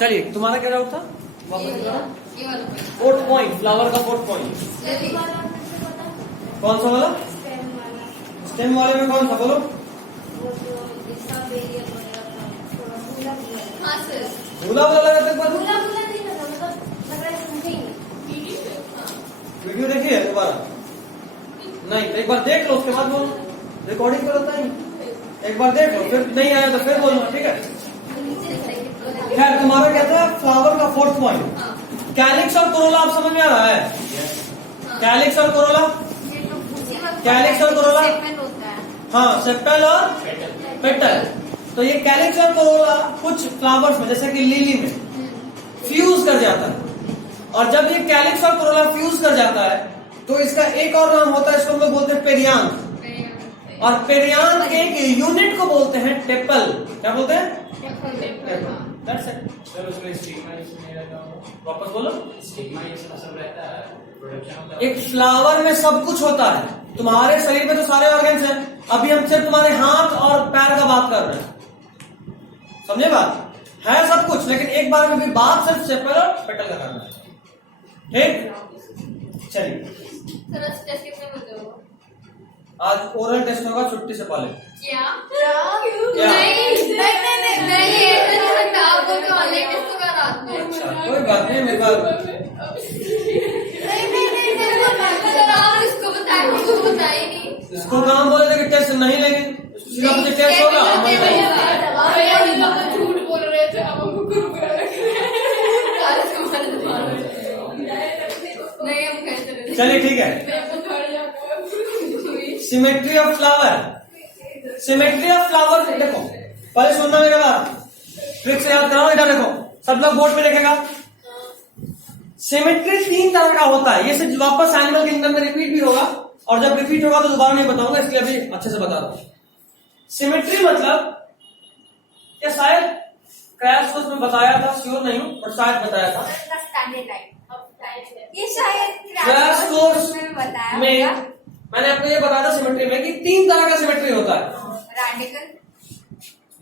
चलिए तुम्हारा क्या डाउट था? फोर्थ पॉइंट, फ्लावर का फोर्थ पॉइंट कौन सा वाला? स्टेम वाले में कौन सा बोलो? भूला भूला लगा तक वीडियो देखी है दोबारा? नहीं, एक बार देख लो उसके बाद बोलो। रिकॉर्डिंग तो रहता है, एक बार देख लो, फिर नहीं आया तो फिर बोलना, ठीक है? खैर तुम्हारा क्या था? फ्लावर का फोर्थ पॉइंट कैलिक्स और कोरोला। आप समझ में आ रहा है? कैलिक्स और कोरोला, कैलिक्स और कोरोला, हाँ सेप्टल और पेटल। तो ये कैलिक्स और कोरोला कुछ फ्लावर्स में जैसे कि लिली में फ्यूज कर जाता है, और जब ये कैलिक्स और कोरोला फ्यूज कर जाता है तो इसका एक और नाम होता है, इसको हम लोग बोलते हैं पेरियांथ। और पेरियांथ के एक यूनिट को बोलते हैं टेपल। क्या बोलते हैं? That's it. सर उसमें स्टिग्मा इसमें रहता है, वापस बोलो। स्टिग्मा ये सब रहता है प्रोडक्शन। एक फ्लावर में सब कुछ होता है। तुम्हारे शरीर में तो सारे ऑर्गन्स हैं, अभी हम सिर्फ तुम्हारे हाथ और पैर का बात कर रहे हैं, समझे बात? है सब कुछ, लेकिन एक बार में भी बात सिर्फ सेपल और पेटल का करना है, ठीक? चलिए सर आज टेस्ट कितने बजे होगा? आज ओरल टेस्ट होगा छुट्टी से पहले। क्या? क्या? नहीं आपको तो ऑनलाइन टेस्ट होगा रात में। अच्छा कोई बात नहीं, मेरे पास आप इसको बताए, मुझको बताए नहीं। इसको कहाँ बोले थे कि टेस्ट नहीं लेंगे? सीधा मुझे टेस्ट होगा। झूठ बोल रहे थे, अब हमको कुरकुरा लग नहीं। चलिए ठीक है। Symmetry of flower, symmetry of flower देखो, पहले सुनना मेरा बात, ट्रिक से याद कराओ। इधर देखो, सब लोग बोर्ड पे देखेगा। सिमेट्री 3 तरह का होता है, ये सिर्फ वापस एनिमल किंगडम में रिपीट भी होगा, और जब रिपीट होगा तो दोबारा नहीं बताऊंगा, इसलिए अभी अच्छे से बता रहा हूं। सिमेट्री मतलब, ये शायद क्रैश कोर्स में बताया था, श्योर नहीं हूं, और शायद बताया था ये शायद क्रैश कोर्स में बताया में। मैंने आपको ये बताया था सिमेट्री में कि 3 तरह का सिमेट्री होता है। रैडिकल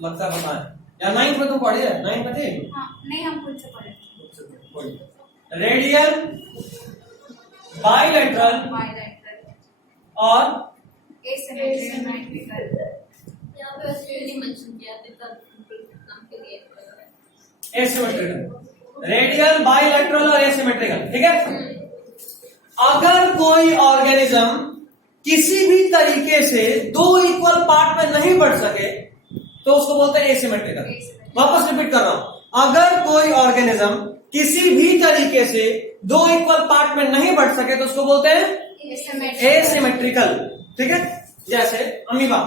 लगता है पता है, या 9th में तुम पढ़ी है? 9th में थी? नहीं, हम खुद से पढ़े। रेडियल, बाइलेटरल और एसिमेट्रिकल। यहाँ पे ऑस्ट्रेलिया मेंशन किया था नाम के लिए। एसिमेट्रिकल, रेडियल, बाइलेटरल और एसिमेट्रिकल, ठीक है? अगर कोई ऑर्गेनिज्म किसी भी तरीके से 2 इक्वल पार्ट में नहीं बढ़ सके तो उसको बोलते हैं एसिमेट्रिकल। वापस रिपीट कर रहा हूं, अगर कोई ऑर्गेनिज्म किसी भी तरीके से 2 इक्वल पार्ट में नहीं बढ़ सके तो उसको बोलते हैं एसिमेट्रिकल, ठीक है? जैसे अमीबा,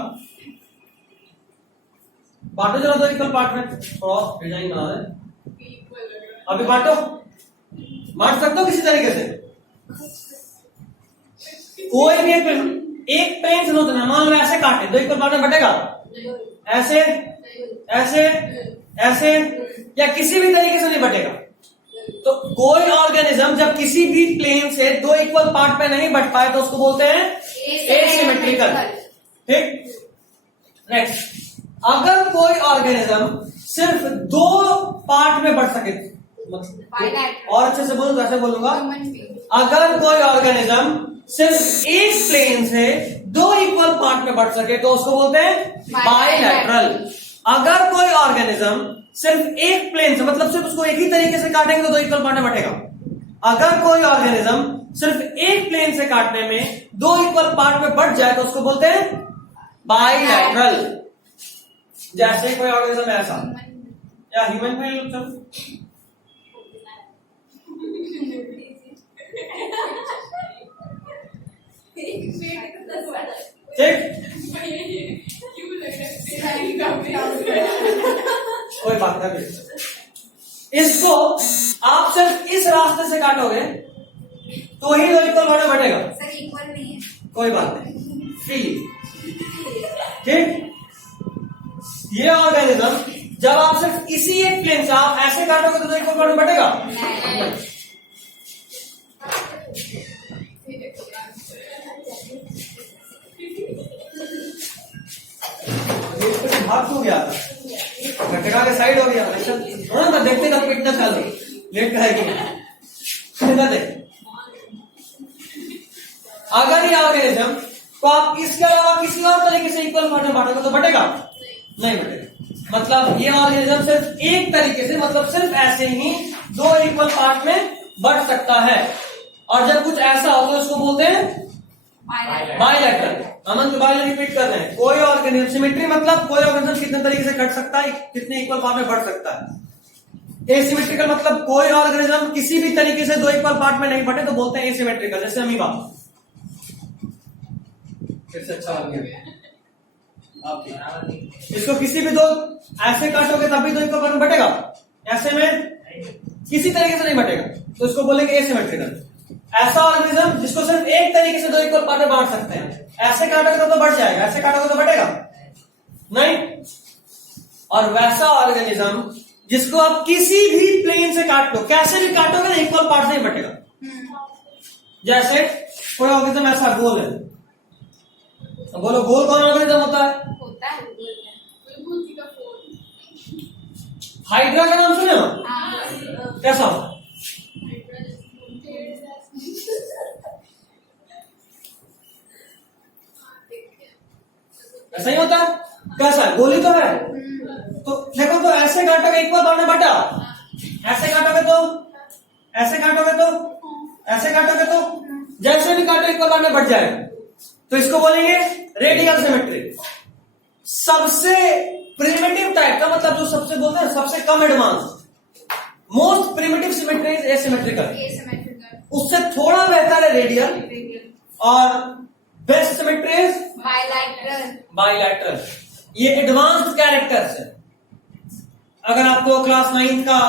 बांटो जरा 2 इक्वल पार्ट में, थोड़ा डिजाइन बना दे। अभी बांटो, बांट सकते हो किसी तरीके से? कोई भी एक पेन से नोचना, मान लो ऐसे काटे, 2 इक्वल पार्ट में बटेगा? ऐसे ऐसे ऐसे, या किसी भी तरीके से नहीं बटेगा। तो कोई ऑर्गेनिज्म जब किसी भी प्लेन से 2 इक्वल पार्ट में नहीं बट पाए तो उसको बोलते हैं एसिमेट्रिकल, ठीक? नेक्स्ट, अगर कोई ऑर्गेनिज्म सिर्फ 2 पार्ट में बढ़ सके, और अच्छे से बोलूं, कैसे बोलूंगा? अगर कोई ऑर्गेनिज्म सिर्फ एक प्लेन से 2 इक्वल पार्ट में बढ़ सके तो उसको बोलते हैं बाइलैटरल। अगर कोई ऑर्गेनिज्म सिर्फ एक प्लेन से, मतलब सिर्फ उसको एक ही तरीके से काटेंगे तो 2 इक्वल पार्ट में बटेगा। अगर कोई ऑर्गेनिज्म सिर्फ एक प्लेन से काटने में 2 इक्वल पार्ट में बढ़ जाए तो उसको बोलते हैं बाइलैटरल। जैसे कोई ऑर्गेनिज्म ऐसा, या ह्यूमन में कोई बात नहीं, इसको आप सिर्फ इस रास्ते से काटोगे तो ही 2 इक्वल पार्ट में बटेगा। सर इक्वल नहीं है, कोई बात नहीं, फ्री, ठीक? ये ऑर्गेनिज्म जब आप सिर्फ इसी एक प्लेन से आप ऐसे काटोगे तो 2 इक्वल पार्ट में बटेगा? भाग हो गया, घटका के साइड हो गया, थोड़ा ना देखते विटनेस कर लो लेट है कि नहीं। अगर ये ऑर्गेनिज्म तो आप इसके अलावा किसी और तरीके से इक्वल पार्ट में बांटोगे तो बटेगा नहीं बटेगा। मतलब ये ऑर्गेनिज्म सिर्फ एक तरीके से, मतलब सिर्फ ऐसे ही दो इक्वल पार्ट में बढ़ सकता है। और जब कुछ ऐसा हो तो उसको बोलते हैं बायलैटरल। अमन दोबारा रिपीट कर रहे हैं, कोई ऑर्गेनिज्म, सिमेट्री मतलब कोई ऑर्गेनिज्म कितने तरीके से कट सकता है, कितने इक्वल पार्ट में बढ़ सकता है। एसिमेट्रिकल मतलब कोई ऑर्गेनिज्म किसी भी तरीके से दो इक्वल पार्ट में नहीं बढ़े तो बोलते हैं एसिमेट्रिकल, जैसे अमीबा। फिर से अच्छा लग गया आप, इसको किसी भी दो ऐसे काटोगे तब भी दो इक्वल पार्ट में बटेगा, ऐसे में किसी तरीके से नहीं बटेगा तो इसको बोलेंगे एसिमेट्रिकल। ऐसा ऑर्गेनिज्म जिसको सिर्फ एक तरीके से दो इक्वल पार्ट में बांट सकते हैं, ऐसे काटोगे तो बढ़ जाएगा, ऐसे काटोगे तो बढ़ेगा नहीं। और वैसा ऑर्गेनिज्म जिसको आप किसी भी प्लेन से काट लो, कैसे भी काटोगे ना इक्वल पार्ट नहीं बटेगा। जैसे कोई ऑर्गेनिज्म ऐसा गोल है, बोलो गोल कौन ऑर्गेनिज्म होता है? हाइड्रा का नाम सुने हो? कैसा होता है? ऐसा ही होता है। कैसा है? गोली तो है। तो देखो, तो ऐसे काटोगे इक्वल पार्ट में बटा, ऐसे काटोगे तो, ऐसे काटोगे तो, ऐसे काटोगे तो, जैसे भी काटो इक्वल पार्ट में बढ़ जाएगा। तो इसको बोलेंगे रेडियल सिमेट्री। सबसे प्रिमिटिव टाइप का मतलब जो सबसे बोलते हैं सबसे कम advance, most primitive symmetry is asymmetrical. उससे थोड़ा बेहतर है रेडियल, और बेस्ट सिमेट्री इज बायलैटरल। ये एडवांस्ड कैरेक्टर्स है। अगर आपको क्लास 9 का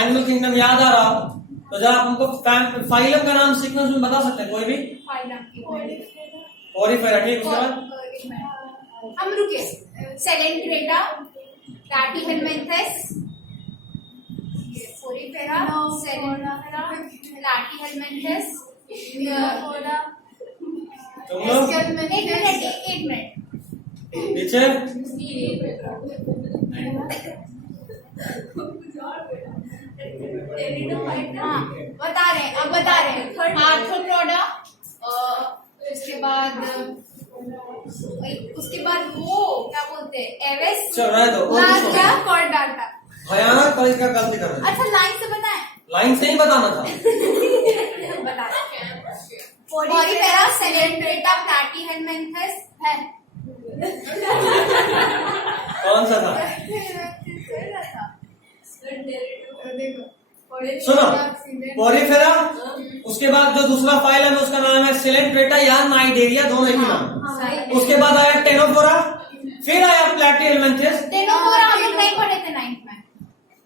एनिमल किंगडम याद आ रहा तो जरा आप हमको फाइलम का नाम सीक्वेंस में बता सकते हैं कोई भी? पोरीफेरा, ठीक। उसके बाद हम रुके, सेलेंट्रेटा, प्लैटीहेलमिन्थेस, पोरीफेरा, सेलेंट्रेटा, प्लैटीहेलमिन्थेस, तुम लोग एक मिनट पीछे हाँ, बता रहे हैं, अब बता रहे हैं। आर्थ्रोपोडा, उसके बाद वो क्या बोलते हैं, एवेस, चल रहा है तो कॉर्डाटा। भयानक तरीका गलती कर रहे हैं। अच्छा, लाइन से बताएं। लाइन से ही बताना था। बता पोरीफेरा, सेलेंट्रेटा, प्लैटीहेलमिन्थेस है। कौन सा था? सुनो, पोरीफेरा, उसके बाद जो दूसरा फाइलम है उसका नाम है सेलेंट्रेटा या नाइडेरिया, दोनों एक ही नाम। उसके बाद आया टेनोफोरा, फिर आया प्लैटीहेलमिन्थेस। टेनोफोरा हम लोग नहीं पढ़े थे 9th में।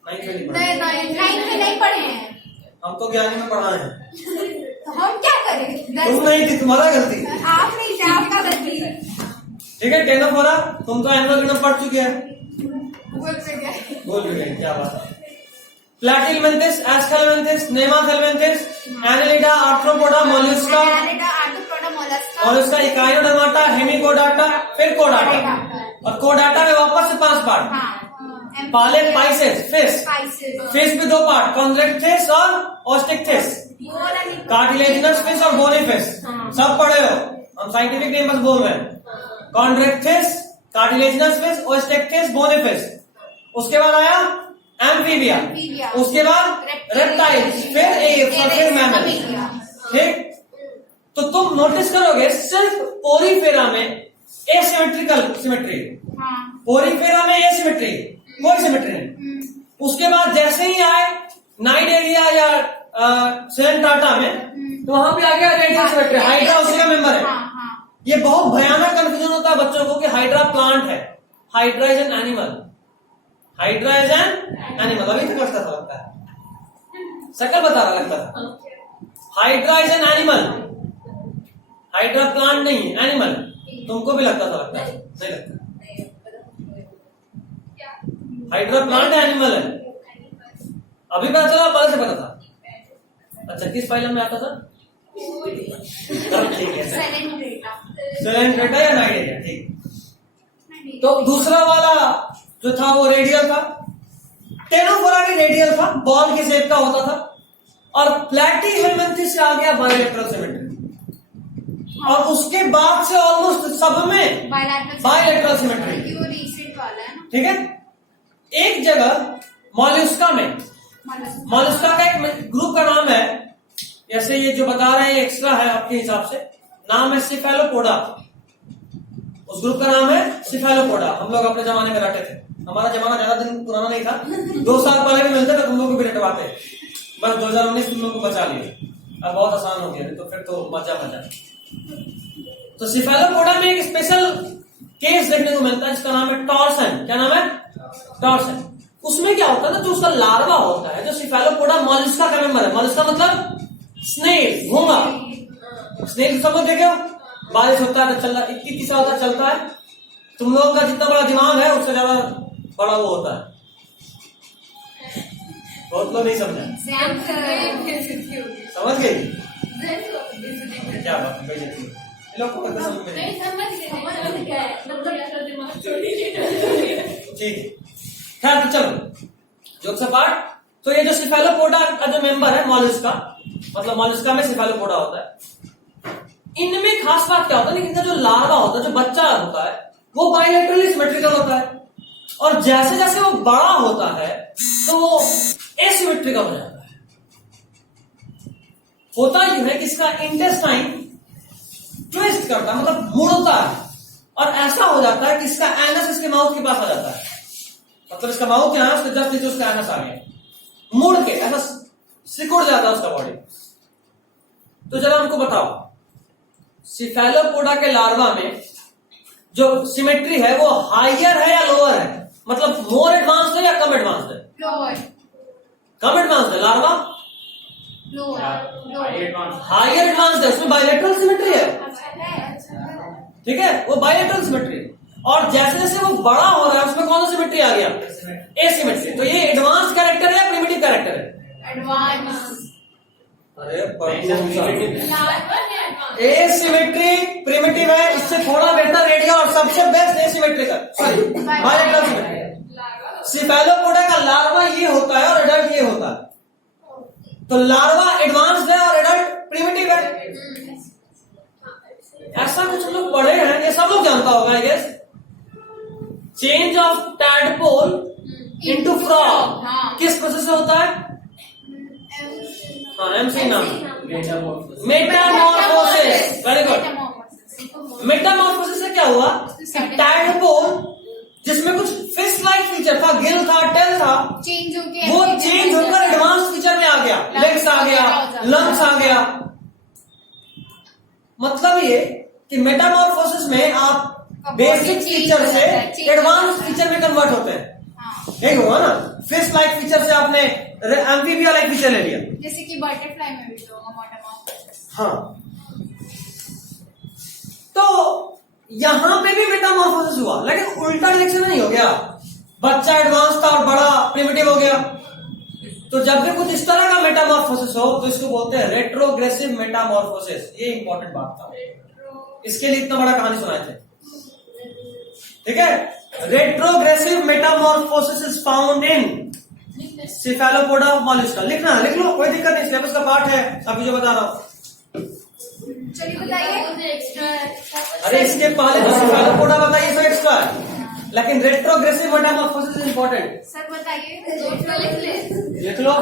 9th में नहीं पढ़े हैं। हम तो ज्ञानी में पढ़ा है। तो हम क्या करें? तुम नहीं थी, तुम्हारा गलती। आप नहीं थे, आपका गलती है। ठीक है, टेनोफोरा तुम तो एनिमल किंगडम पढ़ चुके हैं। बोल भी गए, क्या बात है। Platyhelminthes, Aschelminthes, Nemathelminthes, Annelida, Arthropoda, Mollusca, Mollusca, Echinodermata, Hemichordata, फिर कोडाटा। और कोडाटा में वापस से 5 पार्ट। पाले पाइसेस, फिश, फिश में 2 पार्ट, कॉन्ड्रेक्टेस और ऑस्टिकटेस। कार्टिलेजिनस फिश और बोनी फिश, सब पढ़े हो, हम साइंटिफिक नेम बस बोल रहे हैं। कॉन्ड्रेक्टेस, कार्टिलेजिनस फिश, ऑस्टिकटेस, बोनी फिश। उसके बाद आया एम्फीबिया, उसके बाद रेप्टाइल्स, फिर मैमल। ठीक, तो तुम नोटिस करोगे सिर्फ पोरीफेरा में एसिमेट्रिकल सिमेट्री, पोरीफेरा में एसिमेट्री, कोई सिमेट्री नहीं। उसके बाद जैसे ही आए नाइडेरिया या सेलेंट्रेटा में, तो वहां पे आ गया रेडियल सिमेट्री। हाइड्रा उसी का मेंबर है। ये बहुत भयानक कंफ्यूजन होता है बच्चों को कि हाइड्रा प्लांट है, hydra is an animal, hydra is an animal. अभी तक लगता है, शकल बता रहा लगता था। Hydra is an animal, hydra plant नहीं, एनिमल। तुमको भी लगता था? लगता है, नहीं लगता। हाइड्रा प्लांट है, एनिमल है। अभी पता चला, पहले से पता था। अच्छा, किस फाइलम में आता था? ठीक है, सेलेंट्रेटा या नाइडेरिया। ठीक, तो दूसरा वाला जो था वो रेडियल था। टेनोफोरा भी रेडियल था, बॉल के शेप का होता था, और प्लैटीहेल्मिन्थेस से आ गया बायलैटरल सिमेट्री, और उसके बाद से ऑलमोस्ट सब में बायलैटरल सिमेट्री। वो रीसेट वाला है ना। ठीक है, एक जगह मॉल्यूस्का में, मॉल्यूस्का का एक ग्रुप का नाम है, जैसे ये जो बता रहे हैं एक्स्ट्रा है आपके हिसाब से, नाम है सिफेलोपोडा। उस ग्रुप का नाम है सिफेलोपोडा। हम लोग अपने जमाने में रटे थे, हमारा जमाना ज्यादा दिन पुराना नहीं था, 2 साल पहले भी मिलते थे, तुम लोग को भी रटवाते, बस 2019 तुम लोग को बचा लिए, अब बहुत आसान हो गया, तो फिर तो मजा। तो सिफेलोपोडा में एक स्पेशल केस देखने को मिलता है जिसका नाम है टॉर्सन। क्या नाम है? टॉर्सन। उसमें क्या होता है ना, जो उसका लार्वा होता है, जो सिफेलोपोडा मॉल्युस्का का मेंबर है, मॉल्युस्का मतलब स्नेल, घोंगा। स्नेल सब लोग देखे हो, बारिश होता है तो चल रहा, इतनी तीसरा होता है, चलता है। तुम लोगों का जितना बड़ा दिमाग है उससे ज्यादा बड़ा वो होता है, बहुत लोग नहीं समझा। समझ गए? क्या बात है, ये लोग को समझ में नहीं। ठीक है, खैर तो चलो जोक से पार्ट। तो ये जो सिफेलोपोडा का जो मेंबर है मॉल्युस्का, मतलब मॉल्युस्का में सिफेलोपोडा होता है, इनमें खास बात क्या होता है, इनका जो लार्वा होता है, जो बच्चा होता है, वो बायलैटरली सिमेट्रिकल होता है, और जैसे जैसे वो बड़ा होता है तो वो एसिमेट्रिकल हो जाता है। होता ही है कि इसका इंटेस्टाइन ट्विस्ट करता है, मतलब मुड़ता है, और ऐसा हो जाता है कि इसका एनस इसके माउथ के पास आ जाता है, मतलब इसका माउथ यहां, उसके जस्ट नीचे उसका एनस आ गया, मुड़ के ऐसा सिकुड़ जाता है उसका बॉडी। तो जरा हमको बताओ, सिफेलोपोडा के लार्वा में जो सिमेट्री है वो हायर है या लोअर है, मतलब मोर एडवांस्ड है या कम एडवांस्ड है? लोअर। कम एडवांस्ड है लार्वा, हायर एडवांस्ड है, उसमें बायलैटरल सिमेट्री है। ठीक है, वो बायलैटरल सिमेट्री, और जैसे जैसे वो बड़ा हो रहा है उसमें कौन सा सिमेट्री आ गया? एसिमेट्री। तो ये एडवांस कैरेक्टर है या प्रिमिटिव कैरेक्टर है? एडवांस। अरे एसिमेट्री प्रिमिटिव है, इससे थोड़ा बेहतर रेडियो, और सबसे best asymmetrical, sorry bilateral symmetry. Cephalopoda का लार्वा ये होता है और एडल्ट ये होता है, तो लार्वा एडवांस्ड है और एडल्ट प्रिमिटिव है। ऐसा कुछ हम लोग पढ़े हैं, ये सब लोग जानता होगा I guess. Change of tadpole into frog किस प्रोसेस से होता है? हाँ, एमसी नाम, मेटामॉर्फोसिस। Very good. मेटामॉर्फोसिस से क्या हुआ, टैडपोल जिसमें कुछ फिश लाइक फीचर था, गिल था, टेल था, चेंज हो गया, वो चेंज होकर एडवांस फीचर में आ गया, लेग्स आ गया, लंग्स आ गया। मतलब ये कि मेटामॉर्फोसिस में आप बेसिक फीचर से एडवांस फीचर में कन्वर्ट होते हैं। यही हुआ ना, फिश लाइक फीचर से आपने एम्फीबिया लाइक फीचर ले लिया, जैसे कि बटरफ्लाई में भी तो मेटामॉर्फोसिस। हाँ, तो यहां पे भी मेटामॉर्फोसिस हुआ, लेकिन उल्टा डायरेक्शन नहीं हो गया, बच्चा एडवांस था और बड़ा प्रिमिटिव हो गया। तो जब भी कुछ इस तरह का मेटामॉर्फोसिस हो तो इसको बोलते हैं रेट्रोग्रेसिव मेटामॉर्फोसिस। ये इंपॉर्टेंट बात था, इसके लिए इतना बड़ा कहानी सुनाए थे। ठीक है, retrogressive metamorphosis is found in Cephalopoda of Mollusca. लिखना है, लिख लो, कोई दिक्कत नहीं, सिलेबस का पार्ट है अभी जो बता रहा हूं। चलिए बताइए। अरे इसके पहले तो सिफेलोपोडा बताइए, सब एक्स्ट्रा है, लेकिन retrogressive metamorphosis is important. Sir बताइए। लिख लो,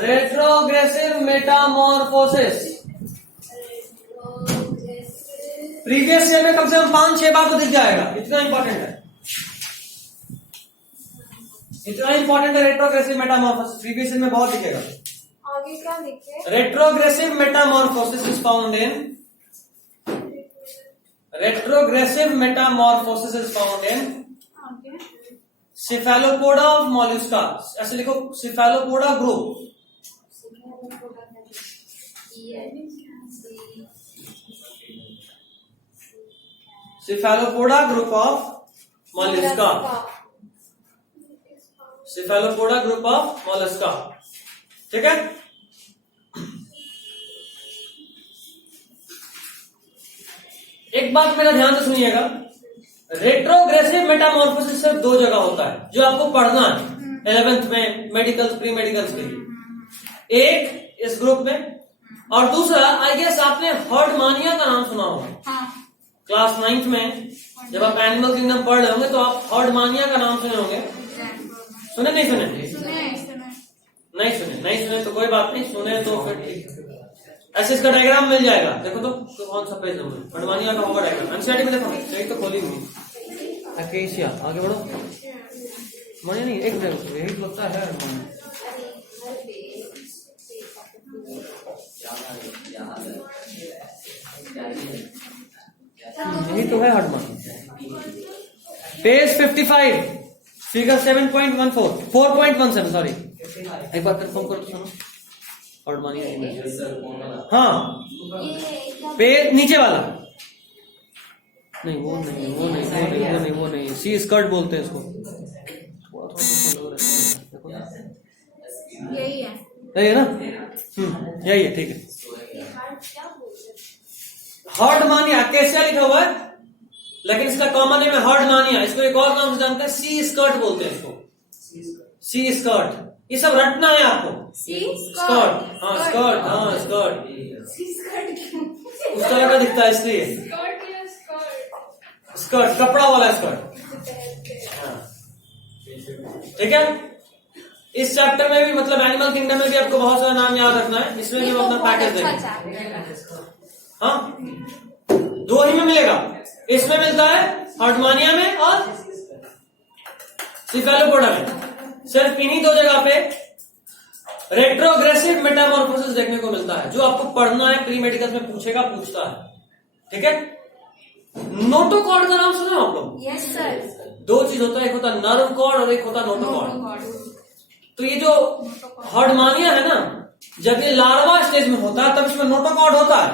रेट्रोग्रेसिव मेटामॉर्फोसिस। प्रीवियस ईयर में कम से कम 5-6 बार तो दिख जाएगा, इतना इंपॉर्टेंट है, इतना इंपॉर्टेंट है रेट्रोग्रेसिव मेटामॉर्फोसिस, प्रीवियस ईयर में बहुत दिखेगा। आगे क्या लिखे? Retrogressive metamorphosis is found in, retrogressive metamorphosis is found in Cephalopoda of Mollusca. ऐसे लिखो, Cephalopoda group, Cephalopoda group of Mollusca, Cephalopoda group of Mollusca. ठीक है, एक बात मेरा ध्यान से सुनिएगा, रेट्रोग्रेसिव मेटामॉर्फोसिस सिर्फ 2 जगह होता है जो आपको पढ़ना है। 11th में मेडिकल प्री मेडिकल्स के लिए, एक इस ग्रुप में, और दूसरा आई गेस आपने हर्डमानिया का नाम सुना होगा। हाँ। क्लास 9th में जब आप एनिमल किंगडम पढ़ रहे होंगे तो आप हर्डमानिया का नाम सुने होंगे। सुने नहीं सुने? नहीं सुने तो कोई बात नहीं, सुने तो फिर ठीक। ऐसे इसका डायग्राम मिल जाएगा, देखो तो कौन सा पेज नंबर हर्डमानिया का होगा डायग्राम एनसीईआरटी में, देखो यही तो खोली हुई अकेशिया। आगे बढ़ो, मनी नहीं, एक मिनट, यही तो लगता है हर्डमानिया। यही तो है हर्डमानिया। पेज 55 फिगर 7.14 4.17 सॉरी, एक बार कंफर्म करो तो सुनो। हर्डमानिया, हाँ पेज नीचे वाला, नहीं वो नहीं वो नहीं वो नहीं वो नहीं वो नहीं, सी स्कर्ट बोलते हैं इसको। यही है, यही है ना? यही है, ठीक है। हर्डमानिया कैसे लिखा हुआ है, लेकिन इसका कॉमन नेम है हर्डमानिया। इसको एक और नाम से जानते हैं, सी स्कर्ट बोलते हैं इसको, सी स्कर्ट। ये सब रटना है आपको। स्कर्ट, हाँ स्कर्ट, हाँ स्कर्ट, उस तरह का दिखता है इसलिए स्कर्ट, कपड़ा वाला स्कर्ट। ठीक है, इस चैप्टर में भी मतलब एनिमल किंगडम में भी आपको बहुत सारा नाम याद रखना है। इसमें भी हम अपना पैकेज देंगे। हाँ, दो ही में मिलेगा, इसमें मिलता है हर्डमानिया में और सिफेलोपोडा में। सिर्फ इन्हीं दो जगह पे रेट्रोग्रेसिव मेटामॉर्फोसिस देखने को मिलता है, जो आपको पढ़ना है, प्री मेडिकल में पूछता है। ठीक है, नोटोकॉर्ड का नाम सुना आप लोग? Yes sir. दो चीज होता है, एक होता है नर्व कॉर्ड और एक होता है नोटोकॉर्ड। तो ये जो हर्डमानिया है ना, जब ये लार्वा स्टेज में होता है तब इसमें नोटोकॉर्ड होता है,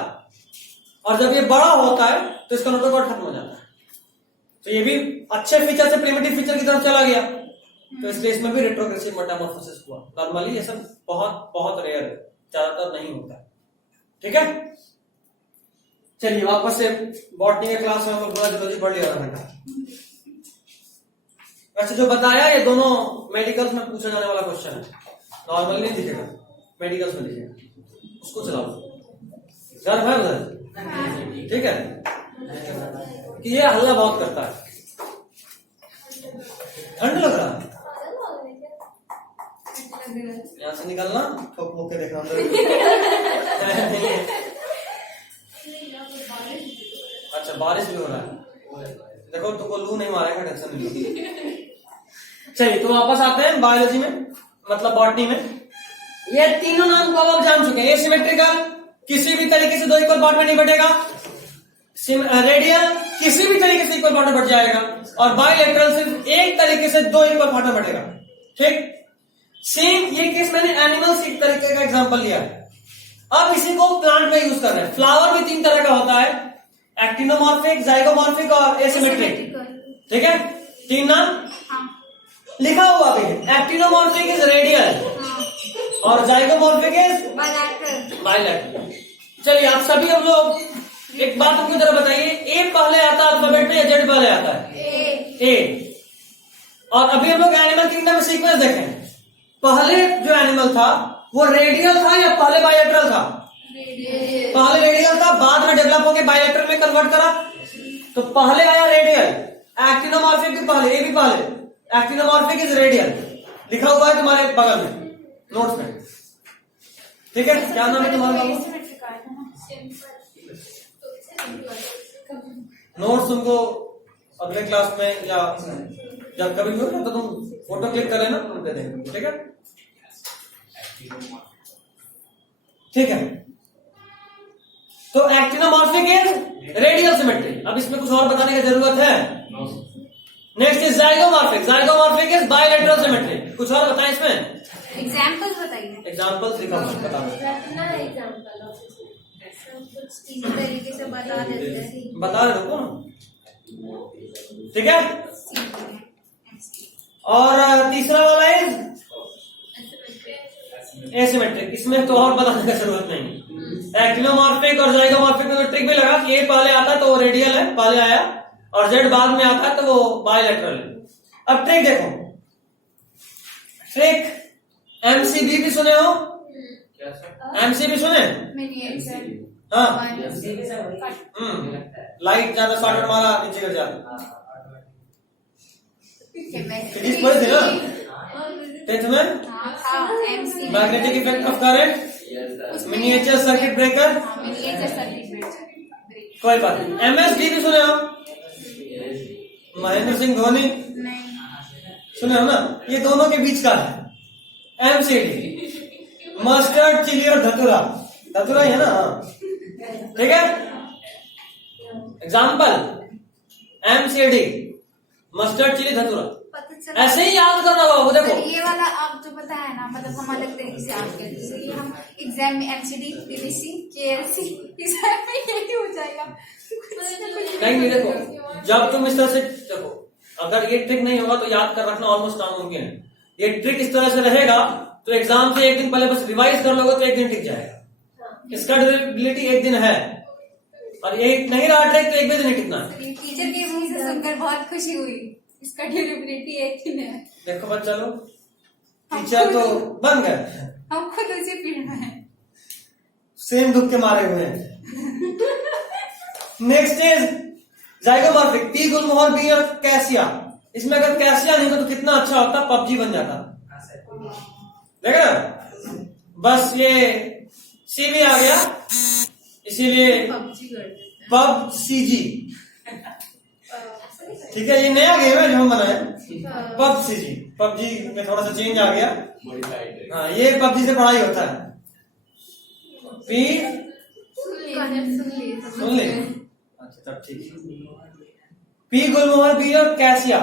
और जब ये बड़ा होता है तो इसका नोटोकॉर्ड खत्म हो जाता है। तो ये भी अच्छे फीचर से प्रिमिटिव फीचर की तरफ चला गया, तो इसलिए इसमें भी रेट्रोग्रेसिव मेटामॉर्फोसिस हुआ। नॉर्मली ये सब बहुत बहुत रेयर है, ज्यादातर नहीं होता। ठीक है, चलिए वापस से बॉटनी के क्लास में हम लोग पूरा जियोलॉजी पढ़ लिया था। वैसे जो बताया ये दोनों मेडिकल्स में पूछा जाने वाला क्वेश्चन है, नॉर्मली नहीं दिखेगा, मेडिकल्स में दिखेगा। उसको चलाओ, गर्व है उधर? ठीक है, कि ये हल्ला बहुत करता है, ठंड लग रहा है, यहाँ से निकलना, ठोक ठोक के देखना अच्छा बारिश भी हो रहा है, देखो तुमको लू नहीं मारेगा, टेंशन नहीं लो। चलिए तो वापस आते हैं बायोलॉजी में, मतलब बॉटनी में। ये तीनों नाम को आप जान चुके हैं। एसिमेट्रिकल, किसी भी तरीके से दो इक्वल पार्ट में नहीं बटेगा। रेडियल, किसी भी तरीके से इक्वल पार्ट में बट जाएगा। और बायलैटरल, सिर्फ एक तरीके से दो इक्वल पार्ट में बटेगा। ठीक, सेम ये केस मैंने एनिमल्स एक तरीके का एग्जांपल लिया है। अब इसी को प्लांट में यूज कर रहे हैं। फ्लावर भी तीन तरह का होता है, एक्टिनोमॉर्फिक, जाइगोमॉर्फिक और एसिमेट्रिक। ठीक है, तीन नाम लिखा हुआ भी है। एक्टिनोमॉर्फिक इज रेडियल और जाइगोमॉर्फिक इज बायलैटरल। चलिए आप सभी हम लोग एक बात उनकी तरह बताइए, ए पहले आता है अल्फाबेट में या जेड पहले आता है? ए। और अभी हम लोग एनिमल किंगडम में सीक्वेंस देखें, पहले जो एनिमल था वो रेडियल था या पहले बायलैटरल था? पहले रेडियल था, बाद में डेवलप होकर बायलैटरल में कन्वर्ट करा, तो पहले आया रेडियल। एक्टिनोमॉर्फिक भी पहले, ए भी पहले। एक्टिनोमॉर्फिक इज रेडियल, लिखा हुआ है तुम्हारे बगल में नोट्स में। ठीक है, क्या नाम है तुम्हारा? नोट्स तुमको अगले क्लास में या जब कभी भी हो तो तुम फोटो क्लिक कर लेना, तुम दे देंगे। ठीक है, ठीक है। तो एक्टिनोमॉर्फिक इज रेडियल सिमेट्री। अब इसमें कुछ और बताने की जरूरत है? Next is zygomorphic. Zygomorphic is bilateral symmetry. कुछ और बताएं इसमें? एग्जांपल्स बताइए। एग्जांपल्स लिखा हुआ बता दो। इसी तरीके से बता देते हैं, बता रहे हो ना? ठीक है, और तीसरा वाला है एसिमेट्रिक। इसमें तो और बताने की जरूरत नहीं। एक्टिनोमॉर्फिक और जाइगोमॉर्फिक में तो ट्रिक भी लगा कि ए पहले आता है तो वो रेडियल है, पहले आया, और जेड बाद में आता है तो वो बायलैटरल है। अब ट्रिक देखो, ट्रिक, एमसीबी भी सुने हो? क्या सर? एमसीबी सुने? मिनिएचर हाँ। मुझे लगता है लाइट ज्यादा शॉर्ट मारा नीचे गिर जाता। फिजिक्स पढ़े थे ना टेंथ में? MC magnetic effect of current, miniature circuit breaker. Miniature circuit breaker कोई बात नहीं। एमएसडी भी सुने हो? महेंद्र सिंह धोनी नहीं सुने हो ना? ये दोनों के बीच का है एमसीडी, मस्टर्ड चिली और धतूरा। धतूरा ही है ना? हाँ। ठीक है, एग्जाम्पल एमसीडी, मस्टर्ड चिली धतूरा। पता चला ऐसे ही याद करना बाबू। देखो ये वाला आप जो बताया ना, मतलब हम अलग तरीके से याद करते हैं। जैसे हम एग्जाम में एमसीडी, पीवीसी, केएलसी, एग्जाम में यही हो जाएगा। नहीं देखो, जब तुम इस तरह से देखो, अगर ये ट्रिक नहीं होगा तो याद कर रखना ऑलमोस्ट नामुमकिन है। ये ट्रिक इस तरह से रहेगा तो एग्जाम से एक दिन पहले बस रिवाइज कर लोगे तो एक दिन टिक जाएगा। इसका ड्यूरेबिलिटी एक दिन है, और ये नहीं रहा ट्रिक तो एक भी दिन नहीं टिकना है। टीचर के मुंह से सुनकर बहुत खुशी हुई, इसका ड्यूरेबिलिटी एक ही है। देखो बच्चा लोग, टीचर तो बन गए, हम खुद उसी फील्ड में हैं। सेम दुख के मारे हुए हैं। Next is zygomorphic, P gulmohar, B और कैसिया। इसमें अगर कैसिया नहीं होता तो कितना अच्छा होता, पबजी बन जाता। देख रहे हो? बस ये सी भी आ गया, इसीलिए पब सीजी। ठीक है, ये नया गेम है जो हम बनाए, पब सीजी। पबजी में थोड़ा सा चेंज आ गया। मॉडिफाइड हाँ, ये पबजी से पढ़ाई होता है। पी सुन ले, अच्छा तब ठीक है। पी गुलमोहर, बी और कैसिया,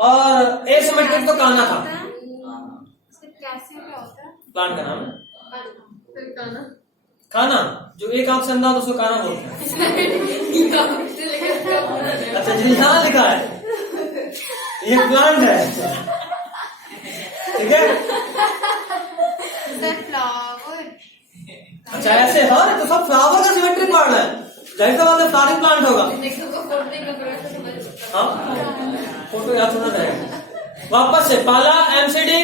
और ए सिमेट्रिक तो काना था, कैसे क्या होता है? प्लांट का नाम है काना। जो एक आंख से अंधा हो तो उसको काना बोलते हैं। अच्छा जी, यहाँ लिखा है, ये प्लांट है। ठीक है, फ्लावर। अच्छा ऐसे। हाँ, तो सब फ्लावर का सिमेट्रिक पढ़ना है, जाहिर सा बात है फ्लावरिंग प्लांट होगा। हाँ, फोटो याद होना रहेगा। वापस से पहला एमसीडी,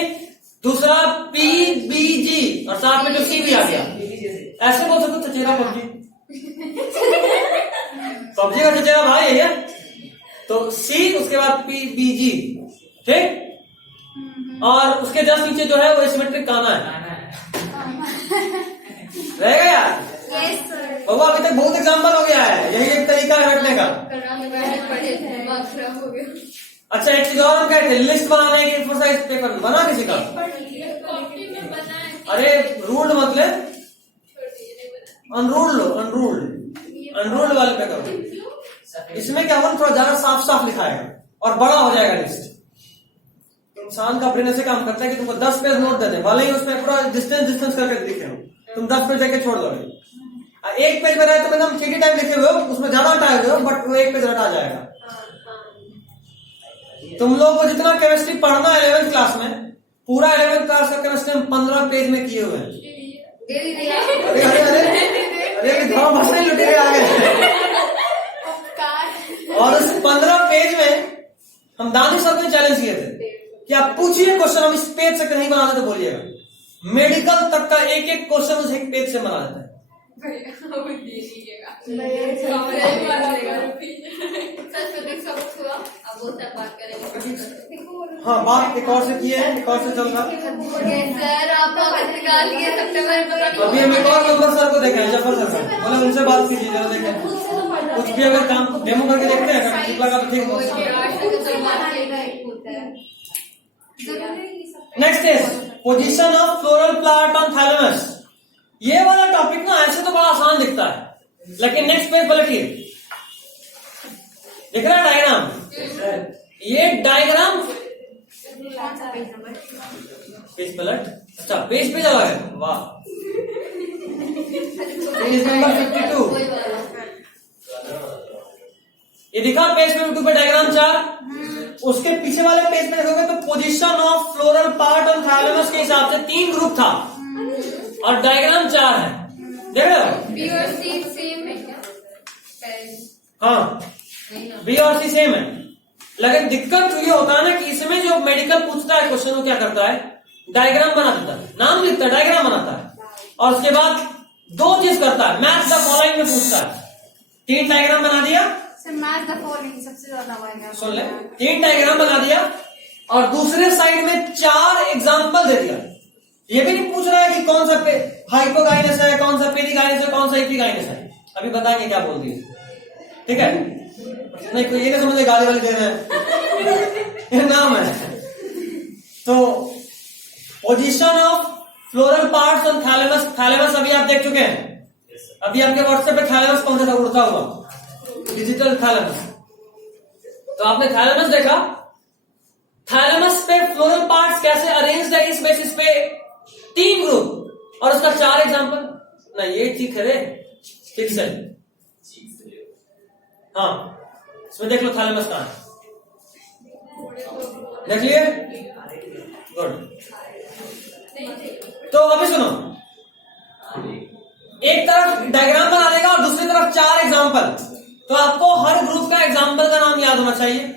दूसरा पीबीजी, और साथ में जो सी भी आ गया। ऐसे बोल सकते चचेरा पबजी, पबजी का चचेरा भाई है ये। तो सी, उसके बाद पीबीजी, ठीक। और उसके जस्ट नीचे जो है वो सिमेट्रिक काना है। रहेगा यार? बाबा अभी तक बहुत एग्जाम्पल हो गया है, यही एक तरीका है हटने का। अच्छा एक चीज और हम कहते हैं, लिस्ट बनाने की एक्सरसाइज पेपर बना किसी का? अरे रूल्ड मतलब अनरूल्ड लो, अनरूल्ड वाले पे करो। इसमें क्या होगा, थोड़ा ज्यादा साफ साफ लिखाएगा और बड़ा हो जाएगा लिस्ट। इंसान का ब्रेन ऐसे काम करता है कि तुमको 10 पेज नोट दे दे, भले ही उसमें पूरा डिस्टेंस करके लिखे हो, तुम 10 पेज देके छोड़ दोगे। एक पेज में रहे तो एकदम ठीक टाइम लिखे हुए हो, उसमें ज्यादा हटाए हुए हो, बट वो एक पेज रटा जाएगा। तुम लोग को जितना केमिस्ट्री पढ़ना है 11th क्लास में, पूरा 11th क्लास का केमिस्ट्री हम 15 पेज में किए हुए हैं। अरे अरे अरे अरे धर्म भाषा लुटेरे आ गए। और उस 15 पेज में हम दानिश सर ने चैलेंज किए थे कि आप पूछिए क्वेश्चन, हम इस पेज से कहीं बना देते, बोलिएगा। मेडिकल तक का एक एक क्वेश्चन उस एक पेज से बना देता है। हाँ, बात एक और से किए हैं, एक और से चल रहा। सर आप अभी हम एक और नंबर सर को देखे हैं, जफर सर का, बोले उनसे बात कीजिए, जरा देखें कुछ भी अगर काम डेमो करके देखते हैं, अगर ठीक लगा तो ठीक। Next is position of floral plant on thalamus. ये वाला टॉपिक ना ऐसे तो बड़ा आसान दिखता है, लेकिन नेक्स्ट पेज पलटिए, दिख रहा है डायग्राम? ये डायग्राम पेज पलट, अच्छा पेज पे चला है, वाह। पेज नंबर 52, ये दिखा पेज 52 पे डायग्राम 4। उसके पीछे वाले पेज पे देखोगे तो position of floral part on thalamus के हिसाब से 3 ग्रुप था और डायग्राम 4 है, देख रहे हो? बी और सी सेम है क्या? हाँ, बी और सी सेम है। लेकिन दिक्कत ये होता है ना कि इसमें जो मेडिकल पूछता है क्वेश्चन वो क्या करता है, डायग्राम बना देता है, नाम लिखता है, डायग्राम बनाता है, और उसके बाद दो चीज करता है, मैच द फॉलोइंग में पूछता है। 3 डायग्राम बना दिया, सर मैच द फॉलोइंग सबसे ज्यादा आएगा। सुन ले, 3 डायग्राम बना दिया और दूसरे साइड में 4 एग्जाम्पल दे दिया। ये भी नहीं पूछ रहा है कि कौन सा हाइपोगाइनस है, कौन सा पेरिगाइनस है, कौन सा एपिगाइनस है, अभी बताएंगे क्या बोल दिए, ठीक है। नहीं कोई ये नहीं समझे गाली वाली दे रहे हैं, ये नाम है। तो position of floral parts on thalamus, thalamus अभी आप देख चुके हैं, अभी आपके व्हाट्सएप पे थैलेमस कौन सा था, उड़ता हुआ डिजिटल थैलेमस। तो आपने थैलेमस देखा, थैलेमस पे फ्लोरल पार्ट्स कैसे अरेंज है, इस बेसिस पे 3 ग्रुप और उसका 4 एग्जांपल। नहीं ये ठीक है रे, ठीक है, हाँ इसमें देख लो थैलेमस कहां है, देख लिए, गुड। तो अभी सुनो, एक तरफ डायग्राम बना देगा और दूसरी तरफ 4 एग्जांपल, तो आपको हर ग्रुप का एग्जांपल का नाम याद होना चाहिए,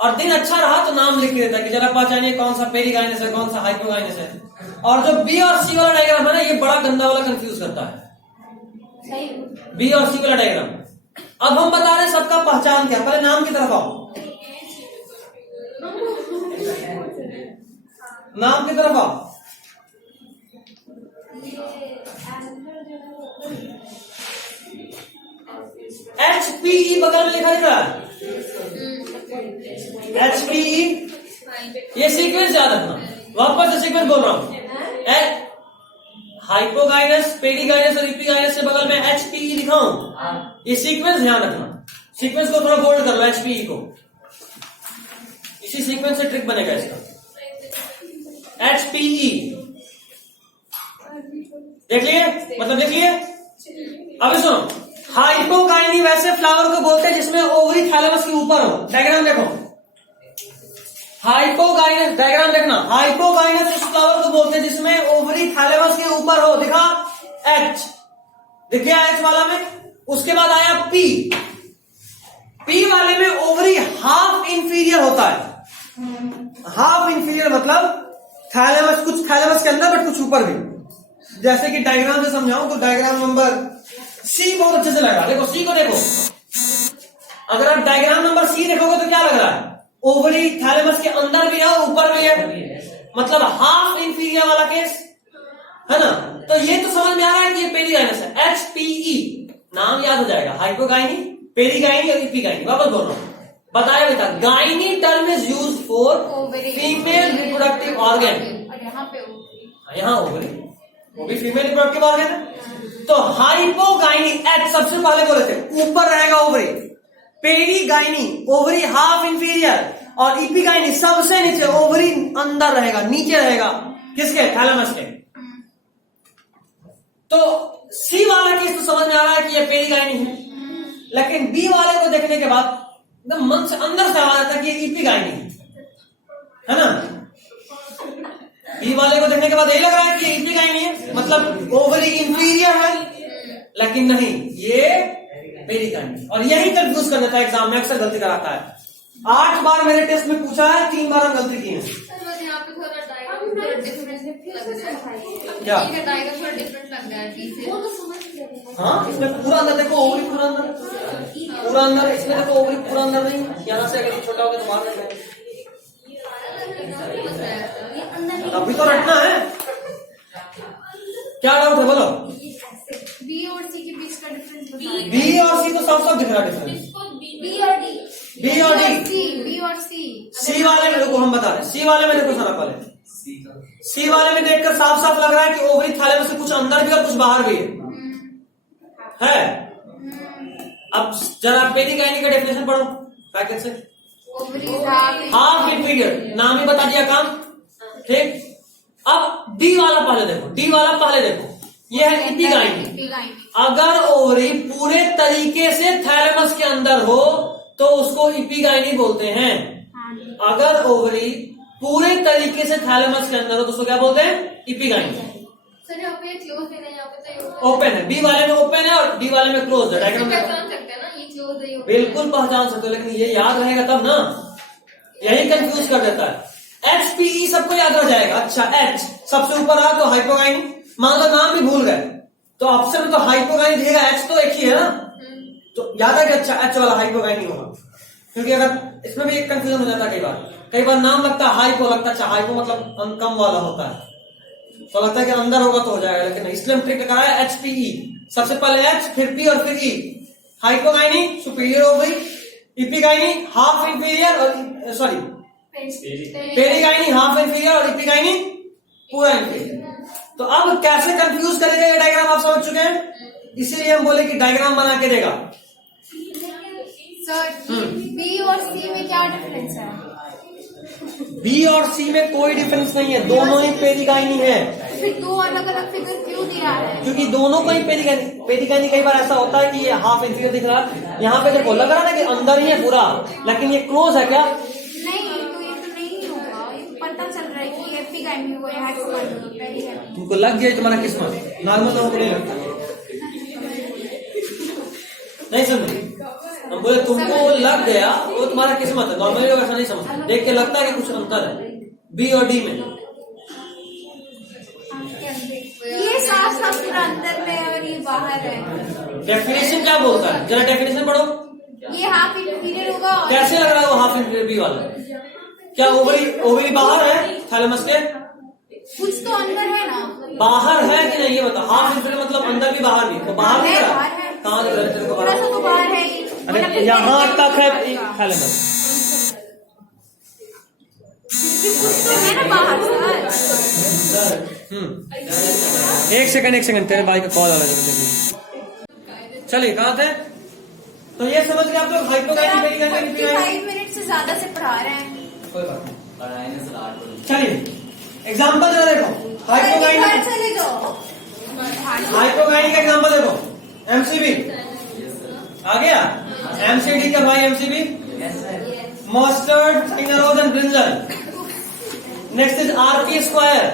और दिन अच्छा रहा तो नाम लिख देता है कि जरा पहचानिए कौन सा पेरिगाइनस है, कौन सा हाइपोगाइनस है। और जो बी और सी वाला डायग्राम है ना, ये बड़ा गंदा वाला कंफ्यूज करता है, बी और सी वाला डायग्राम। अब हम बता रहे हैं सबका पहचान क्या, पहले नाम की तरफ आओ, नाम की तरफ आओ। HPE बगल में लिखा दिख रहा है, HPE, ये सीक्वेंस याद रखना, वापस से सीक्वेंस बोल रहा हूं, हाइपोगाइनस, पेरिगाइनस और इपिगाइनस से बगल में HPE लिखा हूं, ये सीक्वेंस ध्यान रखना, सीक्वेंस को थोड़ा बोल्ड कर लो, HPE को, इसी सीक्वेंस से ट्रिक बनेगा इसका, HPE देख लिए, मतलब देख लिए। अभी सुनो, हाइपोगाइनी वैसे फ्लावर को बोलते हैं जिसमें ओवरी थैलेमस के ऊपर हो, डायग्राम देखो, हाइपोगाइनस, डायग्राम देखना, हाइपोगाइनस उस फ्लावर को बोलते हैं जिसमें ओवरी थैलेमस के ऊपर हो, दिखा H, दिख गया H वाला में। उसके बाद आया P, P वाले में ओवरी हाफ इंफीरियर होता है, हाफ इंफीरियर मतलब थैलेमस, कुछ थैलेमस के अंदर बट कुछ ऊपर भी। जैसे कि डायग्राम से समझाऊं तो डायग्राम नंबर सी बहुत अच्छे से लगा, देखो सी को देखो, अगर आप डायग्राम नंबर सी देखोगे तो क्या लग रहा है, ओवरी थैलेमस के अंदर भी है और ऊपर भी है, मतलब हाफ इंफीरियर वाला केस है ना। तो ये तो समझ में आ रहा है कि ये पेरिगाइनस है, HPE नाम याद हो जाएगा, हाइपोगाइनी, पेरिगाइनी और इपिगाइनी। वापस बोल रहा हूं, बताया बेटा, gynae term is used for female reproductive organ, यहाँ ओवरी, वो भी फीमेल रिप्रोडक्टिव ऑर्गन है। तो हाइपोगाइनी, H सबसे पहले बोले थे ऊपर रहेगा ओवरी, पेरिगाइनी ओवरी हाफ इंफीरियर, और इपिगाइनी सबसे नीचे, ओवरी अंदर रहेगा, नीचे रहेगा, किसके, थैलेमस के। तो सी वाला केस तो समझ में आ रहा है कि ये पेरिगाइनी है, लेकिन बी वाले को देखने के बाद एकदम मन से अंदर से आ जाता है कि ये इपिगाइनी है ना। बी वाले को देखने के बाद यही लग रहा है कि ये इपिगाइनी है, मतलब ओवरी इंफीरियर है, लेकिन नहीं, ये पेरिगाइनी। और यही कंफ्यूज कर देता है एग्जाम में, अक्सर गलती कराता है। 8 बार मेरे टेस्ट में पूछा है, 3 बार हम गलती की है। क्या डायग्राम डिफरेंट लग रहा है, हाँ इसमें पूरा अंदर देखो, ओवरी पूरा अंदर, पूरा अंदर, इसमें देखो ओवरी पूरा अंदर नहीं, यहाँ से अगर छोटा होगा तो बाहर लग जाएगा, अभी तो रटना है। क्या डाउट है बोलो, बी और सी के बीच का डिफरेंस, बी और सी तो साफ साफ दिख रहा है डिफरेंस, बी और डी, बी और डी, बी और सी, सी वाले में देखो, हम बता रहे, सी वाले में देखो सारा पहले, सी वाले में देखकर साफ साफ लग रहा है कि ओवरी थैलेमस से कुछ अंदर भी और कुछ बाहर भी है। अब जरा पेरिगाइनी का डेफिनेशन पढ़ो पैकेट से, हाफ इंफीरियर, नाम ही बता दिया काम, ठीक। अब डी वाला पहले देखो, डी वाला पहले देखो, ये है इपिगाइनी। अगर ओवरी पूरे तरीके से थैलेमस के अंदर हो तो उसको इपिगाइनी बोलते हैं, अगर ओवरी पूरे तरीके से थैलेमस के अंदर हो तो उसको क्या बोलते हैं, इपिगाइनी। सर यहाँ पे क्लोज है ना, यहाँ पे तो ओपन है, बी वाले में ओपन है और डी वाले में क्लोज है। डायग्राम में पहचान सकते हैं ना, ये क्लोज है, ये open बिल्कुल पहचान सकते हो, लेकिन ये याद रहेगा तब ना, यही कंफ्यूज कर देता है। एच पी ई सबको याद रह जाएगा। अच्छा एच सबसे ऊपर आ तो हाइपोगाइन, मान लो नाम भी भूल गए तो ऑप्शन में तो हाइपोगाइन दिखेगा, एच तो एक ही है ना, तो याद है कि अच्छा एच वाला हाइपोगाइन ही होगा, क्योंकि अगर इसमें भी एक कंफ्यूजन हो जाता है कई बार नाम लगता है हाइपो, लगता है अच्छा हाइपो मतलब कम वाला होता है, तो लगता है कि अंदर होगा तो हो जाएगा, लेकिन इसलिए हम ट्रिक लगाया एच पी ई, सबसे पहले एच फिर पी और फिर ई। हाइपोगाइनी सुपीरियर हो गई, इपिगाइनी हाफ इंफीरियर और सॉरी पेरिगाइनी हाफ इंफीरियर और इपिगाइनी पूरा इंफीरियर। तो अब कैसे कंफ्यूज करेगा ये डायग्राम आप समझ चुके हैं, इसीलिए हम बोले कि डायग्राम बना के देगा। सर बी और सी में क्या डिफरेंस है? बी और सी में कोई डिफरेंस नहीं है, दोनों ही पेरिगाइनी है। फिर दो अलग अलग फिगर क्यों दिया है? क्योंकि दोनों को ही पेरिगाइनी कई बार ऐसा होता है कि ये हाफ इंफीरियर दिख रहा है, यहाँ पे देखो लग रहा है ना कि अंदर ही है पूरा, लेकिन ये क्लोज है क्या? नहीं तो ये तो नहीं होगा, ये तो पता चल रहा है कि एपिगाइनी हुआ है, हाइपोगाइनी है। तुमको लग गया तुम्हारा किस्मत, नॉर्मल लोगों को नहीं लगता। नहीं समझे, हम बोले तुमको लग गया वो तुम्हारा किस्मत है, नॉर्मली लोग ऐसा नहीं समझते, देख के लगता है कि कुछ अंतर है बी और डी में। ये साफ साफ पूरा अंदर में है और ये बाहर है। डेफिनेशन क्या बोलता है, जरा डेफिनेशन पढ़ो। ये हाफ इंफीरियर होगा और कैसे लग रहा है वो हाफ इंफीरियर बी वाला? क्या ओवरी बाहर है थैलेमस के? कुछ तो अंदर है ना, बाहर है कि नहीं ये बता। हाफ इंफीरियर मतलब अंदर भी बाहर भी, तो बाहर है, नहीं रहा बाहर है। कहाँ दिख रहा है तेरे को थोड़ा सा बाहर? तो बाहर है ये। अरे यहाँ तक है थैलेमस, कुछ तो है ना बाहर सर। एक सेकंड तेरे भाई का कॉल आ रहा है, चलिए कहाँ थे? तो ये समझ गए आप लोग हाइपोगाइनी पेरिगाइनी 45 मिनट से ज्यादा से पढ़ा रहे हैं। कोई बात नहीं। चलिए एग्जाम्पल जरा देखो, हाइपोगाइनी घर चले जाओ। हाइपोगाइनी का एग्जाम्पल देखो, एमसीबी आ गया, एमसीडी का भाई MCB mustard sign rose and brinjal, next is RP square,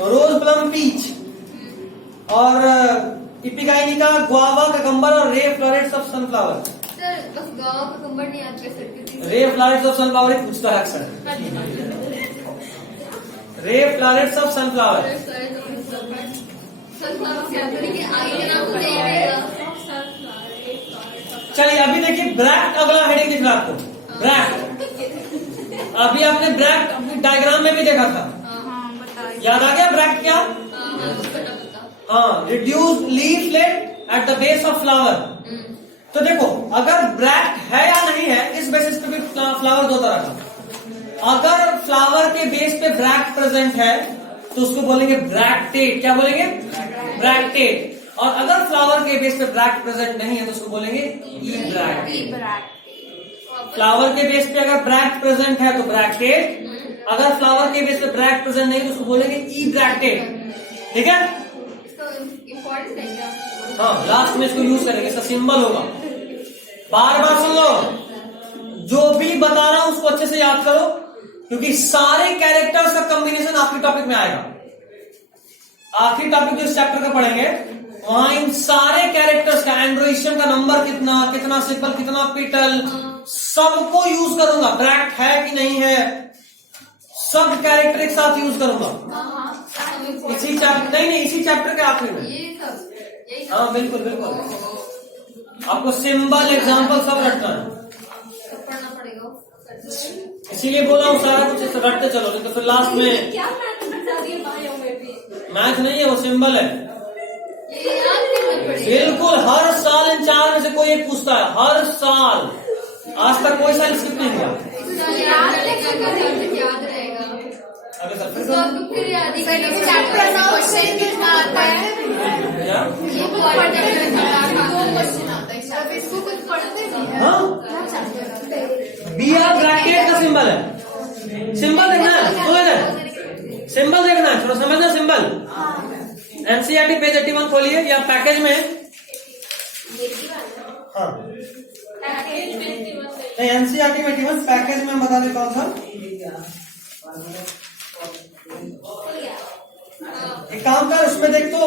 rose plum peach, और इपिगाइनी का गुआवा ककम्बर और ray florets of sunflower. Sir बस गाँव का कम्बर नहीं याद कर सकती। रे फ्लोरेट्स ऑफ सनफ्लावर ही पूछता है अक्सर, रे फ्लोरेट्स ऑफ सनफ्लावर। चलिए अभी देखिए ब्रैक्ट, अगला हेडिंग दिख रहा है आपको ब्रैक्ट। अभी आपने ब्रैक्ट अपनी डायग्राम में भी देखा था, याद आ गया ब्रैक्ट क्या? हाँ, reduce leaflet at the base of flower. तो देखो अगर ब्रैक्ट है या नहीं है, इस बेसिस पे भी फ्लावर दो तरह का। अगर फ्लावर के बेस पे ब्रैक्ट प्रेजेंट है तो उसको बोलेंगे ब्रैक्टेट। क्या बोलेंगे? ब्रैक्टेट। और अगर फ्लावर के बेस पे ब्रैक्ट प्रेजेंट नहीं है तो उसको बोलेंगे ई ब्रैक्ट। फ्लावर के बेस पे अगर ब्रैक्ट प्रेजेंट है तो ब्रैक्टेट, अगर फ्लावर के बेस पे ब्रैक्ट प्रेजेंट नहीं तो उसको बोलेंगे ई ब्रैक्टेट। ठीक है, हाँ लास्ट में इसको यूज करेंगे, इसका सिंबल होगा। बार बार सुन लो, जो भी बता रहा हूं उसको अच्छे से याद करो, क्योंकि सारे कैरेक्टर्स का कॉम्बिनेशन आखिरी टॉपिक में आएगा। आखिरी टॉपिक जो इस चैप्टर का पढ़ेंगे वहां इन सारे कैरेक्टर्स का, एंड्रोइशियम का नंबर कितना, कितना सिंपल, कितना पिटल, सबको यूज करूंगा। ब्रैक्ट है कि नहीं है, सब कैरेक्टर एक साथ यूज करूंगा इसी चैप्टर, नहीं इसी चैप्टर के आखिरी में। हाँ बिल्कुल बिल्कुल, आपको सिंबल, एग्जाम्पल सब रटना है, इसीलिए बोला हूँ सारा कुछ रटते चलो, नहीं तो फिर लास्ट में क्या मैथ नहीं है, वो सिंबल है। बिल्कुल हर साल इन चार में से कोई एक पूछता है, हर साल, आज तक कोई साल स्किप नहीं हुआ। याद रहेगा अरे सर फिर चैप्टर आता है, क्या? इसको कुछ पढ़ते नहीं। हाँ, बी आर ब्रैकेट का सिंबल है, सिंबल देखना है, सुनो इधर, सिंबल देखना है, थोड़ा समझना सिंबल। एनसीईआरटी पेज 81 खोलिए, या पैकेज में, हाँ नहीं एनसीईआरटी में 81 पैकेज में बता देता हूँ सर। एक काम कर, उसमें देख तो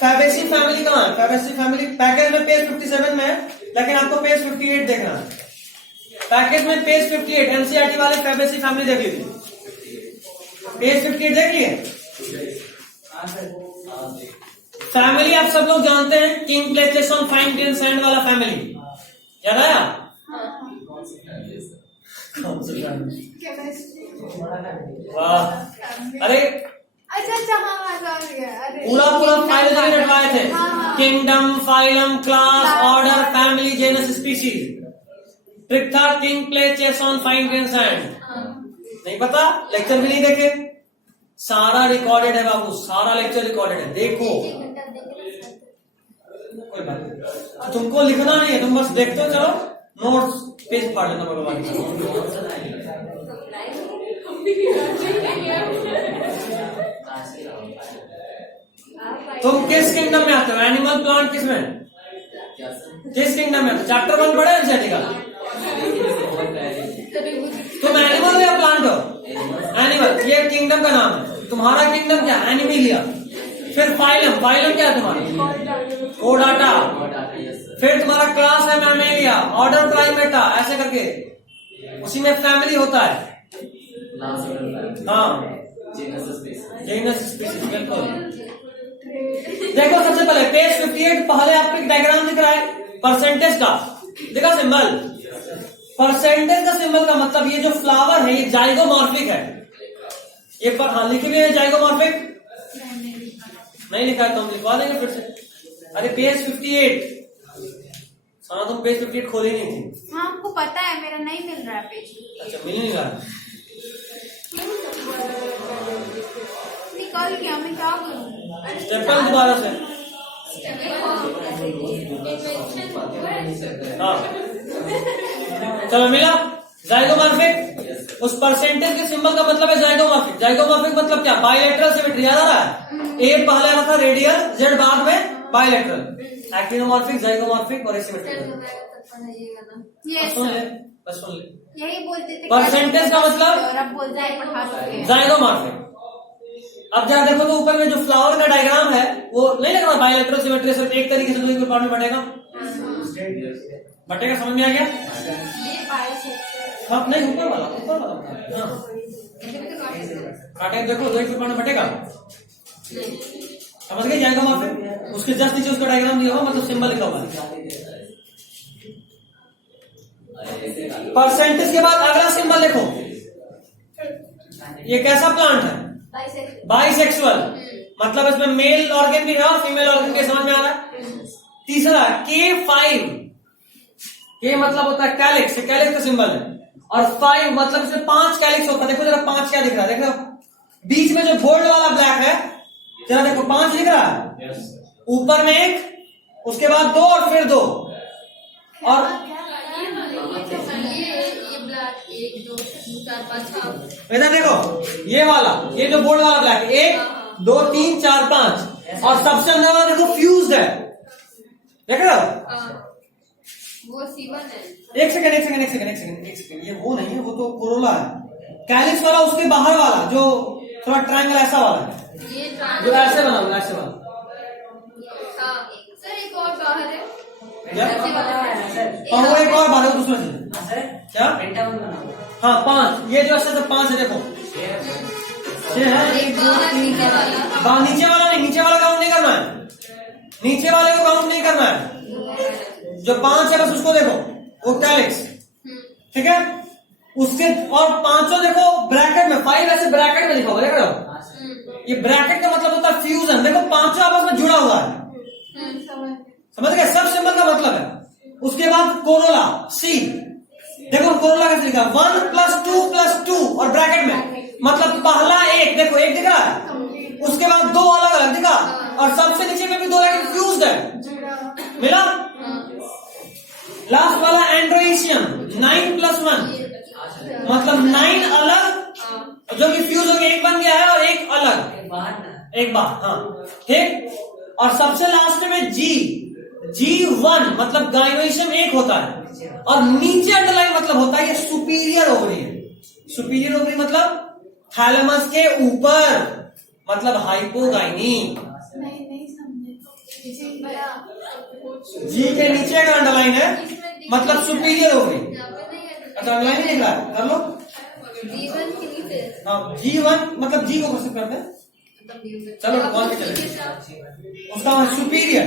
फैबेसी फैमिली कहाँ है? फैबेसी फैमिली पैकेज में पेज 57 में है, लेकिन आपको पेज 58 देखना है। पैकेज में पेज 58 एनसीईआरटी वाले फैबेसी फैमिली देख लीजिए। पेज 58 देख लिए। फैमिली आप सब लोग जानते हैं, king play chess on fine grain sand वाला फैमिली, याद आया? कौन सा फैमिली? वाह, अरे अच्छा हाँ समझ गया। अरे पूरा फाइल रटवाए थे। Kingdom, phylum, class, order, family, genus, species. Trick था king play chess on fine grain sand. नहीं पता? लेक्चर भी नहीं देखे? सारा रिकॉर्डेड है बाबू, सारा लेक्चर रिकॉर्डेड है, देखो। कोई बात नहीं, तुमको लिखना नहीं है, तुम बस देखते हो। चलो नोट्स पेज फाड़ लेना भगवान। तुम किस किंगडम में आते हो? एनिमल, प्लांट, किस में? किस किंगडम में? चैप्टर 1 पढ़े एनसीईआरटी का? तुम एनिमल हो या प्लांट हो? एनिमल, ये किंगडम का नाम है। तुम्हारा किंगडम क्या? एनिमिलिया। फिर फाइलम, फाइलम क्या है तुम्हारा? कोडाटा। फिर तुम्हारा क्लास है मैमेलिया, ऑर्डर प्राइमेटा, ऐसे करके उसी में फैमिली होता है। हाँ, जेनस स्पीशीज, बिल्कुल। देखो सबसे पहले पेज 58 पहले आपको एक डायग्राम दिख रहा है परसेंटेज का, देखा सिंबल? परसेंटेज का सिंबल का मतलब ये जो फ्लावर है ये जाइगोमॉर्फिक है। ये पर हाँ लिखे हुए है जाइगोमॉर्फिक, नहीं लिखा है तो हम लिखवा देंगे फिर से। अरे पेज 58 सारा, तुम पेज 58 खोली नहीं थी। हाँ हमको पता है, मेरा नहीं मिल रहा है पेज। अच्छा, मिल नहीं रहा? निकाल गया, मैं क्या करूँ? स्टेपल दोबारा से। हाँ चलो, मिला? जाइगोमॉर्फिक, उस परसेंटेज के सिंबल का मतलब है जाइगोमॉर्फिक। जाइगोमॉर्फिक मतलब क्या? बाइलेटरल सिमेट्री, याद आ रहा है? ए पहले आ रहा था रेडियल, जेड बाद में बाइलेटरल। एक्टिनोमॉर्फिक, जाइगोमॉर्फिक और एसिमेट्रिकल। यस सुन ले, बस सुन ले। यही बोलते थे परसेंटेज का मतलब? और अब बोलते हैं पढ़ा सकते हैं। जाइगोमॉर्फिक। अब जरा देखो तो ऊपर में जो फ्लावर का डायग्राम है वो नहीं लग रहा? बाइलेटरल सिमेट्री सिर्फ एक तरीके से दूसरे पार्ट में बढ़ेगा, बटेगा। समझ में आ गया? हाँ, नहीं ऊपर वाला, ऊपर वाला। हाँ काटे देखो, दो एक पार्ट में बटेगा। समझ गए? जाइगोमॉर्फिक, उसके जस्ट नीचे उसका डायग्राम दिया होगा, मतलब सिंबल लिखा होगा। परसेंटेज के बाद अगला सिंबल देखो, ये कैसा प्लांट है? बाइसेक्सुअल, मतलब इसमें मेल ऑर्गन भी है और फीमेल ऑर्गन के, समझ में आ रहा है? तीसरा K5, K मतलब होता है कैलिक्स, कैलिक्स का सिंबल है। और 5 मतलब इसमें 5 कैलिक्स होता है। देखो जरा 5 क्या दिख रहा है? देखो बीच में जो गोल्ड वाला ब्लैक है, जरा देखो 5 दिख रहा है। ऊपर में 1, उसके बाद 2 और फिर 2 और इधर देखो ये वाला, ये जो बोर्ड वाला ब्लैक, 1 2 3 4 5 और सबसे अंदर वाला देखो फ्यूज्ड है, देख रहे हो? वो C1 है। एक सेकंड, ये वो नहीं है, वो तो कोरोला है। कैलिक्स वाला उसके बाहर वाला जो थोड़ा ट्रायंगल ऐसा वाला है, जो ऐसे बना हुआ, ऐसे वाला। सर एक और बाहर है, और वो एक और बाहर है दूसरा से। क्या? हाँ 5, ये जो ऐसे 5 है, देखो ये है। नीचे वाला नहीं, नीचे वाला काउंट नहीं करना है, नीचे वाले को काउंट नहीं करना है। जो 5 है बस उसको देखो, वो कैलिक्स, ठीक है? उसके और 5 देखो ब्रैकेट में, 5 ऐसे ब्रैकेट में लिखा हुआ, देख रहे हो? ये ब्रैकेट का मतलब होता है फ्यूजन। देखो 5 आपस में जुड़ा हुआ है, समझ गए? सब सिंबल का मतलब है। उसके बाद कोरोला सी, देखो कोरोला कैसे लिखा? 1 + 2 + 2 और ब्रैकेट में, मतलब पहला 1, देखो 1 दिख रहा है, उसके बाद 2 अलग अलग दिखा, और सबसे नीचे में भी 2 लेकिन फ्यूज्ड है। मिला? लास्ट वाला एंड्रोइशियम 9 + 1, मतलब 9 अलग जो कि फ्यूज हो गया, 1 बन गया है और 1 अलग, एक बार। हाँ ठीक। और सबसे लास्ट में G1 मतलब गाइनोइशियम 1 होता है, और नीचे अंडरलाइन मतलब होता है ये सुपीरियर ओवरी है। सुपीरियर ओवरी मतलब थैलेमस के ऊपर, मतलब हाइपोगाइनी। नहीं समझे जी बड़ा जी के नीचे अगर अंडरलाइन है मतलब सुपीरियर हो गई। अच्छा अंडरलाइन नहीं दिख रहा है, कर लो। जीवन के नीचे हाँ G1 मतलब जी को कैसे करते हैं, चलो कौन पे चले, उसका सुपीरियर।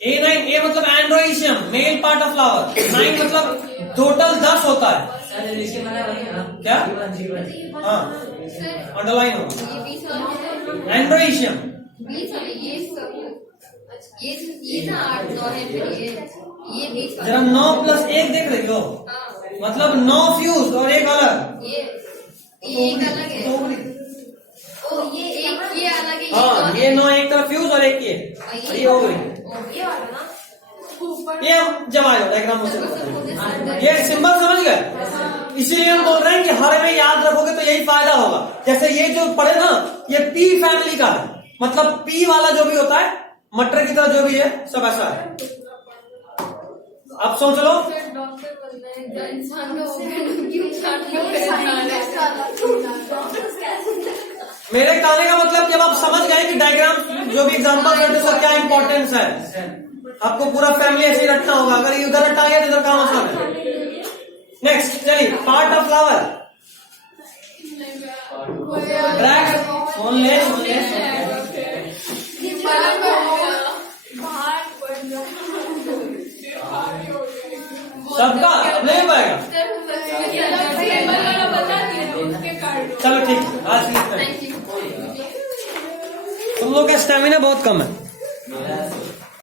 A9 ए मतलब एंड्रोइशियम, मेल पार्ट ऑफ फ्लावर। 9 मतलब टोटल 10 होता है। सर नीचे वाला वही है ना, क्या? जीवन हाँ अंडरलाइन हो ये 20 वाला एंड्रोइशियम। 20 वाला ये सब ये ना 8 9 है फिर ये 20 जरा 9 प्लस 1 देख रही हो, हाँ मतलब 9 फ्यूज और एक अलग। ये एक अलग है ओ ये एक ये अलग है हाँ ये 9 एक तरफ फ्यूज और एक ये हो गई। ये वाला ना ऊपर ये हम जब आए डायग्राम मुझसे ये सिंबल समझ गए, इसीलिए हम बोल रहे हैं कि हर में याद रखोगे तो यही फायदा होगा। जैसे ये जो पढ़े ना ये पी फैमिली का है, मतलब पी वाला जो भी होता है मटर की तरह जो भी है सब ऐसा है। अब सोच लो डॉक्टर बनना है इंसान मेरे कहने का मतलब जब आप समझ गए कि डायग्राम जो भी एग्जांपल है उसका क्या इंपॉर्टेंस है, आपको पूरा फैमिली ऐसे ही रखना होगा। अगर इधर हटा गया तो इधर काम आसान है। नेक्स्ट चलिए part of flower drag only सबका नहीं हो पाएगा। चलो ठीक है आज तुम लोग का स्टेमिना बहुत कम है।